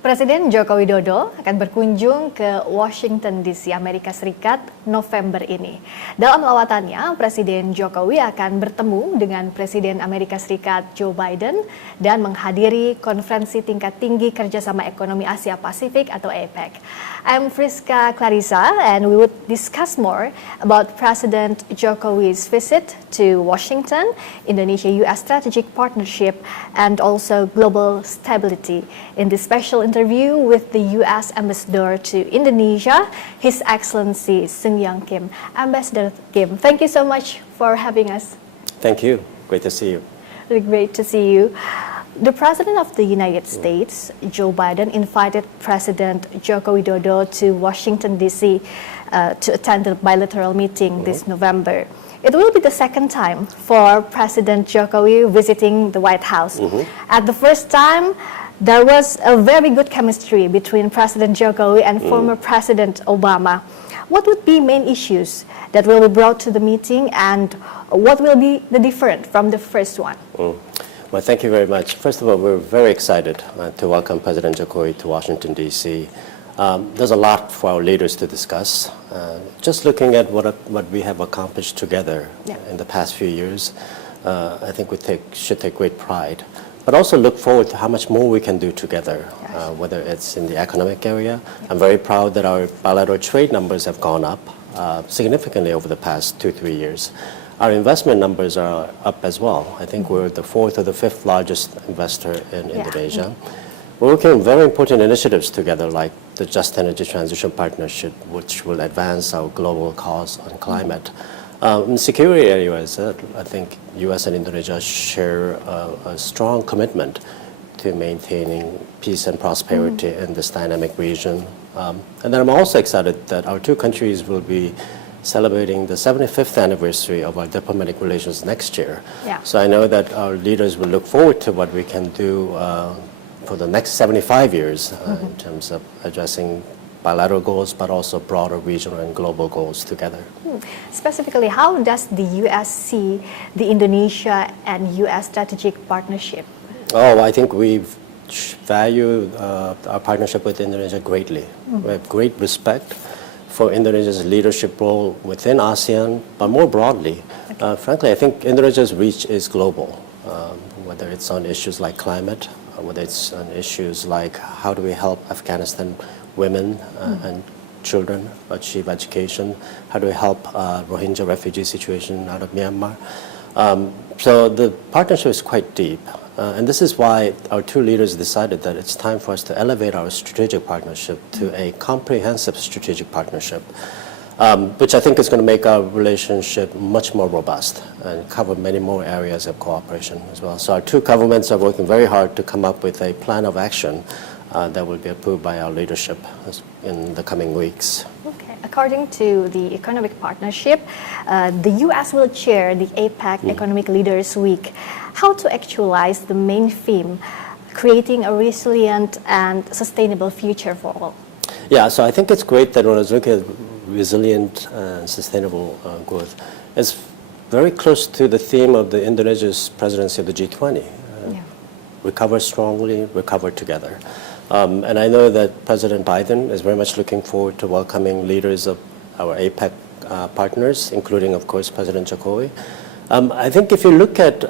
Presiden Joko Widodo akan berkunjung ke Washington DC, Amerika Serikat, November ini. Dalam lawatannya, Presiden Jokowi akan bertemu dengan Presiden Amerika Serikat Joe Biden dan menghadiri konferensi tingkat tinggi kerjasama ekonomi Asia Pasifik atau APEC. I'm Frisca Clarissa, and we would discuss more about President Jokowi's visit to Washington, Indonesia-AS strategic partnership, and also global stability in this special interview with the U.S. Ambassador to Indonesia, His Excellency Sung Yong-kim. Ambassador Kim, thank you so much for having us. Thank you. Great to see you. Really great to see you. The President of the United States, Joe Biden, invited President Joko Widodo to Washington, D.C. To attend the bilateral meeting this November. It will be the second time for President Jokowi visiting the White House. At the first time, there was a very good chemistry between President Jokowi and former President Obama. What would be main issues that will be brought to the meeting, and what will be the different from the first one? Well, thank you very much. First of all, we're very excited to welcome President Jokowi to Washington, D.C. There's a lot for our leaders to discuss. Just looking at what we have accomplished together in the past few years, I think we should take great pride. But also look forward to how much more we can do together, whether it's in the economic area. I'm very proud that our bilateral trade numbers have gone up significantly over the past 2-3 years. Our investment numbers are up as well. I think we're the 4th or the 5th largest investor in Indonesia. We're working on very important initiatives together, like the Just Energy Transition Partnership, which will advance our global cause on climate. In security areas, I think U.S. and Indonesia share a strong commitment to maintaining peace and prosperity in this dynamic region. And then I'm also excited that our two countries will be celebrating the 75th anniversary of our diplomatic relations next year. So I know that our leaders will look forward to what we can do for the next 75 years in terms of addressing bilateral goals, but also broader regional and global goals together. Specifically, how does the U.S. see the Indonesia and U.S. strategic partnership? Oh, I think we value our partnership with Indonesia greatly. We have great respect for Indonesia's leadership role within ASEAN, but more broadly. Frankly, I think Indonesia's reach is global, whether it's on issues like climate, whether it's on issues like how do we help Afghanistan women and children achieve education, how do we help Rohingya refugee situation out of Myanmar. So the partnership is quite deep. And this is why our two leaders decided that it's time for us to elevate our strategic partnership to a comprehensive strategic partnership, which I think is going to make our relationship much more robust and cover many more areas of cooperation as well. So our two governments are working very hard to come up with a plan of action that will be approved by our leadership in the coming weeks. Okay. According to the economic partnership, the U.S. will chair the APEC Economic Leaders Week. How to actualize the main theme, creating a resilient and sustainable future for all? Yeah, so I think it's great that when I was looking at resilient and sustainable growth, it's very close to the theme of the Indonesia's presidency of the G20. Recover strongly, recover together. And I know that President Biden is very much looking forward to welcoming leaders of our APEC partners, including, of course, President Jokowi. I think if you look at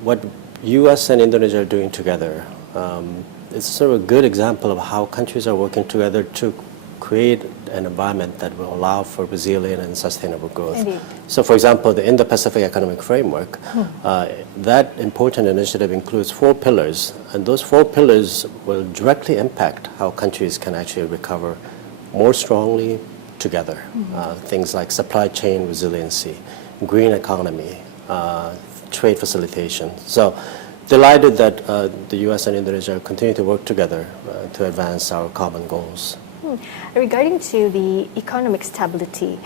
what U.S. and Indonesia are doing together, it's sort of a good example of how countries are working together to create an environment that will allow for resilient and sustainable growth. Indeed. So, for example, the Indo-Pacific Economic Framework, that important initiative includes 4 pillars, and those 4 pillars will directly impact how countries can actually recover more strongly together. Things like supply chain resiliency, green economy, trade facilitation. So, delighted that the U.S. and Indonesia continue to work together to advance our common goals. Regarding to the economic stability,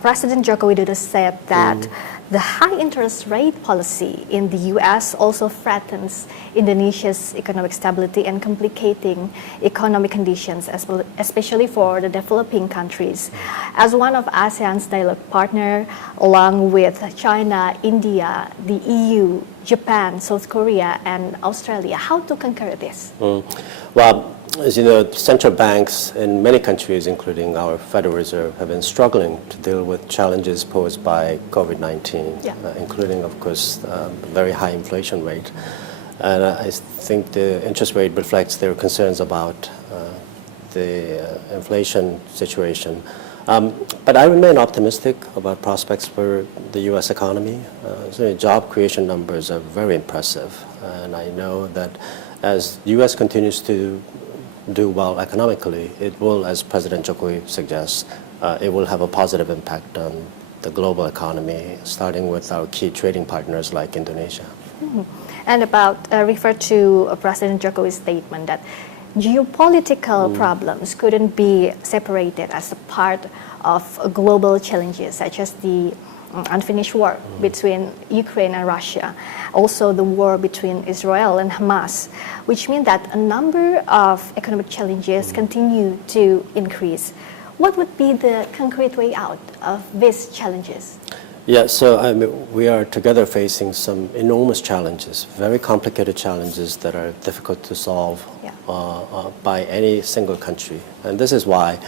President Joko Widodo said that the high interest rate policy in the U.S. also threatens Indonesia's economic stability and complicating economic conditions, especially for the developing countries. As one of ASEAN's dialogue partner, along with China, India, the EU, Japan, South Korea, and Australia, how to conquer this? Well, As you know, central banks in many countries, including our Federal Reserve, have been struggling to deal with challenges posed by COVID-19, including, of course, a very high inflation rate. And I think the interest rate reflects their concerns about the inflation situation. But I remain optimistic about prospects for the U.S. economy. So job creation numbers are very impressive. And I know that as the U.S. continues to do well economically, it will, as President Jokowi suggests, it will have a positive impact on the global economy, starting with our key trading partners like Indonesia. Mm-hmm. And refer to President Jokowi's statement that geopolitical problems couldn't be separated as a part of global challenges, such as the unfinished war between Ukraine and Russia, also the war between Israel and Hamas, which means that a number of economic challenges continue to increase. What would be the concrete way out of these challenges? Yeah, so we are together facing some enormous challenges, very complicated challenges that are difficult to solve by any single country. And this is why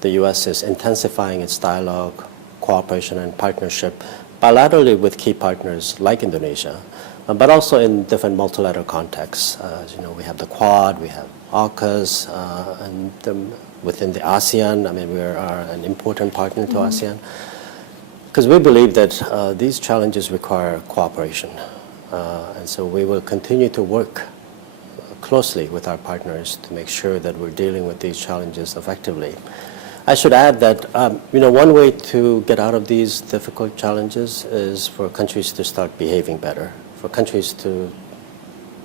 the U.S. is intensifying its dialogue, cooperation, and partnership bilaterally with key partners like Indonesia, but also in different multilateral contexts. You know, we have the Quad, we have AUKUS, and within the ASEAN. I mean, we are an important partner to ASEAN. Because we believe that these challenges require cooperation. And so we will continue to work closely with our partners to make sure that we're dealing with these challenges effectively. I should add that you know, one way to get out of these difficult challenges is for countries to start behaving better, for countries to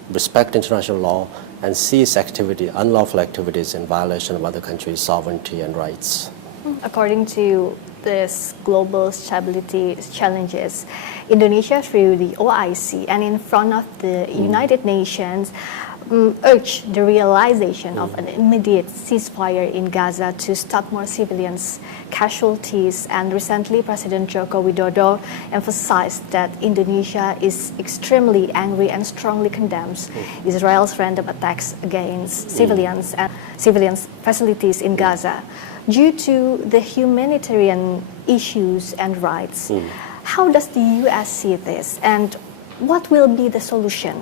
respect international law and cease unlawful activities in violation of other countries' sovereignty and rights. According to this global stability challenges, Indonesia, through the OIC and in front of the United Nations, urged the realization of an immediate ceasefire in Gaza to stop more civilians' casualties. And recently, President Joko Widodo emphasized that Indonesia is extremely angry and strongly condemns Israel's random attacks against civilians and civilians' facilities in Gaza. Due to the humanitarian issues and rights, how does the U.S. see this, and what will be the solution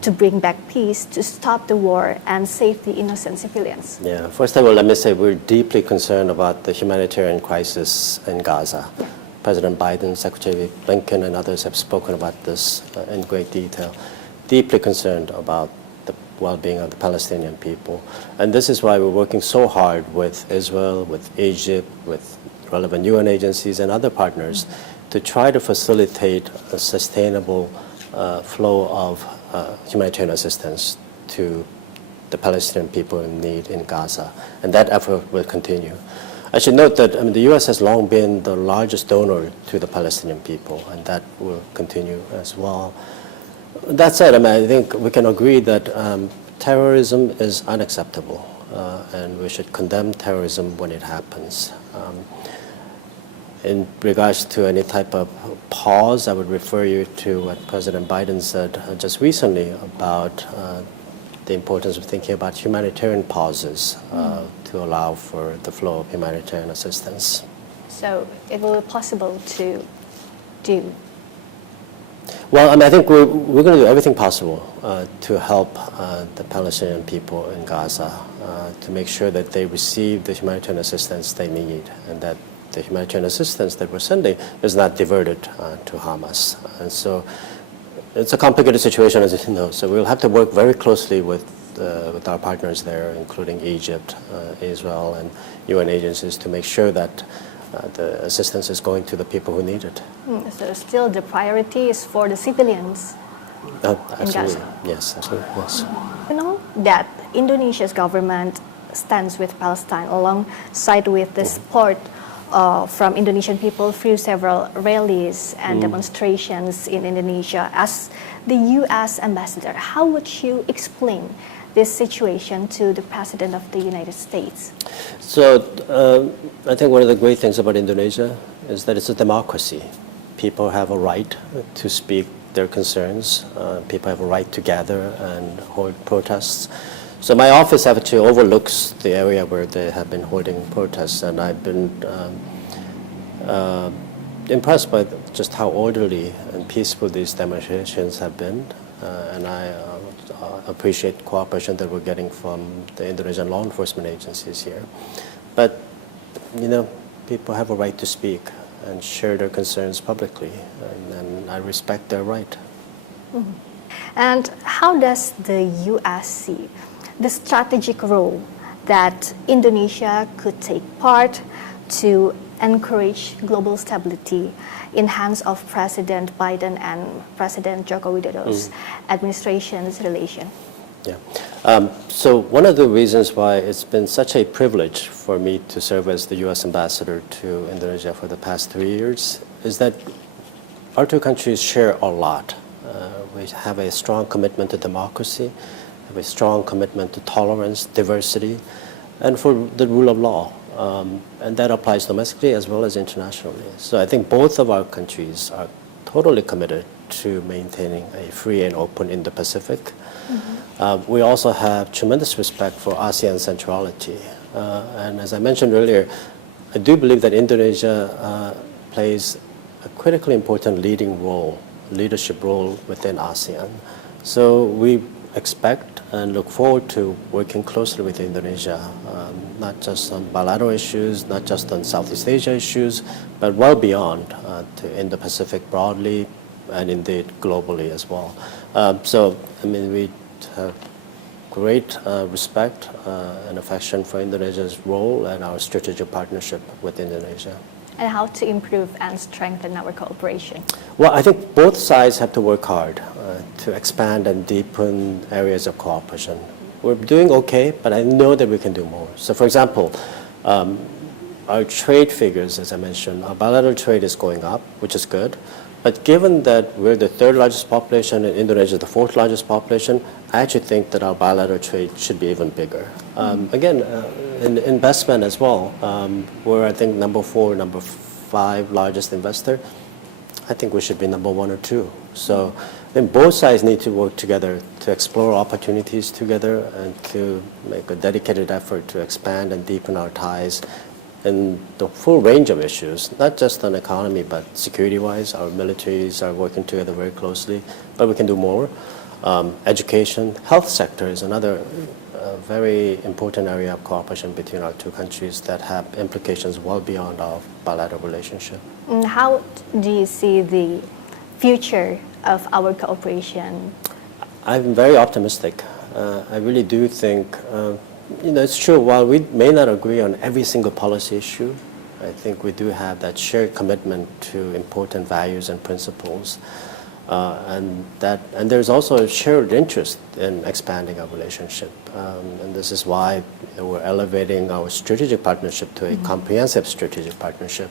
to bring back peace, to stop the war, and save the innocent civilians? Yeah, first of all, let me say we're deeply concerned about the humanitarian crisis in Gaza. President Biden, Secretary Blinken, and others have spoken about this in great detail. Deeply concerned about the well-being of the Palestinian people. And this is why we're working so hard with Israel, with Egypt, with relevant UN agencies and other partners to try to facilitate a sustainable flow of humanitarian assistance to the Palestinian people in need in Gaza. And that effort will continue. I should note that the U.S. has long been the largest donor to the Palestinian people, and that will continue as well. That said, I think we can agree that terrorism is unacceptable, and we should condemn terrorism when it happens. In regards to any type of pause, I would refer you to what President Biden said just recently about the importance of thinking about humanitarian pauses to allow for the flow of humanitarian assistance. So it will be possible to do? Well, I think we're going to do everything possible to help the Palestinian people in Gaza, to make sure that they receive the humanitarian assistance they need, and that the humanitarian assistance that we're sending is not diverted to Hamas. And so it's a complicated situation, as you know, so we'll have to work very closely with our partners there, including Egypt, Israel, and UN agencies, to make sure that the assistance is going to the people who need it. So still the priority is for the civilians in Gaza? Yes, absolutely, yes. You know that Indonesia's government stands with Palestine alongside with the support from Indonesian people through several rallies and demonstrations in Indonesia. As the U.S. ambassador, how would you explain this situation to the President of the United States? So I think one of the great things about Indonesia is that it's a democracy. People have a right to speak their concerns. People have a right to gather and hold protests. So my office actually overlooks the area where they have been holding protests, and I've been impressed by just how orderly and peaceful these demonstrations have been, and I appreciate cooperation that we're getting from the Indonesian law enforcement agencies here. But, you know, people have a right to speak and share their concerns publicly, and I respect their right. Mm-hmm. And how does the U.S. see the strategic role that Indonesia could take part to encourage global stability in hands of President Biden and President Joko Widodo's administration's relation? Yeah. So one of the reasons why it's been such a privilege for me to serve as the U.S. ambassador to Indonesia for the past 3 years is that our two countries share a lot. We have a strong commitment to democracy, have a strong commitment to tolerance, diversity, and for the rule of law. And that applies domestically as well as internationally. So I think both of our countries are totally committed to maintaining a free and open Indo-Pacific. Mm-hmm. We also have tremendous respect for ASEAN centrality. And as I mentioned earlier, I do believe that Indonesia plays a critically important leadership role within ASEAN. So we expect and look forward to working closely with Indonesia, not just on bilateral issues, not just on Southeast Asia issues, but well beyond to Indo-Pacific broadly and indeed globally as well. So, I mean, we have great respect and affection for Indonesia's role and our strategic partnership with Indonesia. And how to improve and strengthen our cooperation? Well, I think both sides have to work hard to expand and deepen areas of cooperation. We're doing okay, but I know that we can do more. So, for example, our trade figures, as I mentioned, our bilateral trade is going up, which is good. But given that we're the third largest population and Indonesia is the fourth largest population, I actually think that our bilateral trade should be even bigger. Again, in investment as well, we're I think number 4, number 5 largest investor. I think we should be number 1 or 2. So then both sides need to work together to explore opportunities together and to make a dedicated effort to expand and deepen our ties in the full range of issues, not just on economy, but security-wise. Our militaries are working together very closely, but we can do more. Education, health sector is another very important area of cooperation between our two countries that have implications well beyond our bilateral relationship. How do you see the future of our cooperation? I'm very optimistic. I really do think it's true, while we may not agree on every single policy issue, I think we do have that shared commitment to important values and principles. And there's also a shared interest in expanding our relationship. And this is why we're elevating our strategic partnership to a comprehensive strategic partnership.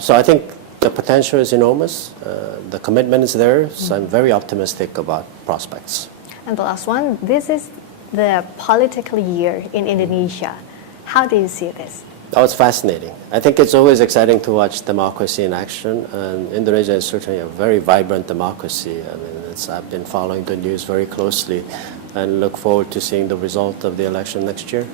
So I think the potential is enormous. The commitment is there. So I'm very optimistic about prospects. And the last one, this is the political year in Indonesia. How do you see this? Oh, it's fascinating. I think it's always exciting to watch democracy in action, and Indonesia is certainly a very vibrant democracy. I mean, I've been following the news very closely and look forward to seeing the result of the election next year.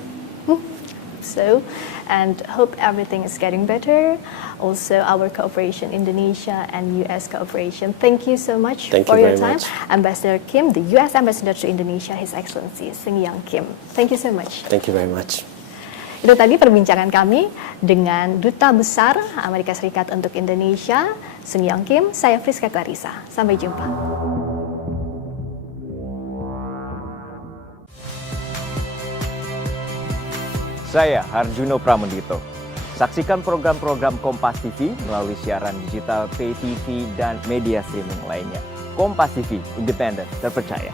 So, and hope everything is getting better. Also, our cooperation, Indonesia and U.S. cooperation. Thank you so much for your time. Ambassador Kim, the U.S. Ambassador to Indonesia, His Excellency Sung Yong-kim. Thank you so much. Thank you very much. Itu tadi perbincangan kami dengan Duta Besar Amerika Serikat untuk Indonesia, Sung Yong-kim. Saya Frisca Clarissa. Sampai jumpa. Saya Harjuno Pramendito. Saksikan program-program Kompas TV melalui siaran digital, pay TV, dan media streaming lainnya. Kompas TV, independen, terpercaya.